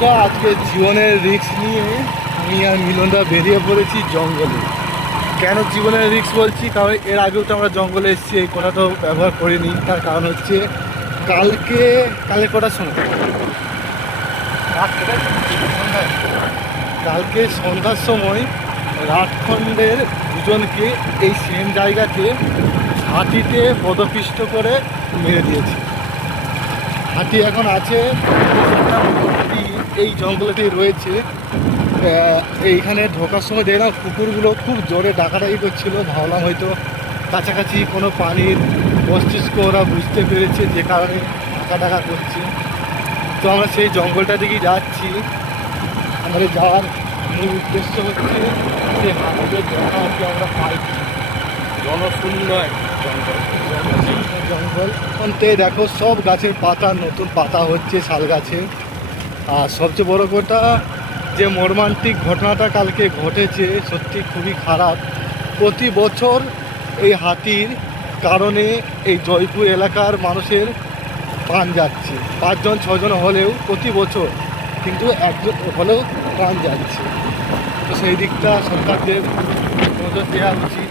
বন্ধুরা, আজকে জীবনের রিস্ক নিয়ে আমি আর মিলনদা বেরিয়ে পড়েছি জঙ্গলে। কেন জীবনের রিস্ক বলছি, কারণ এর আগেও তো আমরা জঙ্গলে এসেছি, এই কথাটাও ব্যবহার করিনি। তার কারণ হচ্ছে কালকে কটার সময়, কালকে সন্ধ্যার সময় রাজখণ্ডের দুজনকে এই সেম জায়গাতে হাতিতে পদপিষ্ট করে মেরে দিয়েছে। হাতি এখন আছে এই জঙ্গলেতেই রয়েছে। এইখানে ঢোকার সময় দেখলাম কুকুরগুলো খুব জোরে ডাকাডাকি করছিল। ভাবলাম হয়তো কাছাকাছি কোনো পানির মস্তিষ্ক ওরা বুঝতে পেরেছে, যে কারণে ডাকা করছে। তো আমরা সেই জঙ্গলটা দিকেই যাচ্ছি। আমাদের যাওয়ার মূল উদ্দেশ্য হচ্ছে যে হাতিদের দেখা হচ্ছে আমরা পাইছি। জনশূন্য জঙ্গল অন্তে দেখো সব গাছের পাতা, নতুন পাতা হচ্ছে শাল গাছে। আর সবচেয়ে বড় কথা, যে মর্মান্তিক ঘটনাটা কালকে ঘটেছে সত্যি খুবই খারাপ। প্রতি বছর এই হাতির কারণে এই জয়পুর এলাকার মানুষের প্রাণ যাচ্ছে। 5জন 6জন হলেও প্রতি বছর, কিন্তু একজন হলেও প্রাণ যাচ্ছে। তো সেই দিকটা সরকারদের নজর দেওয়া উচিত।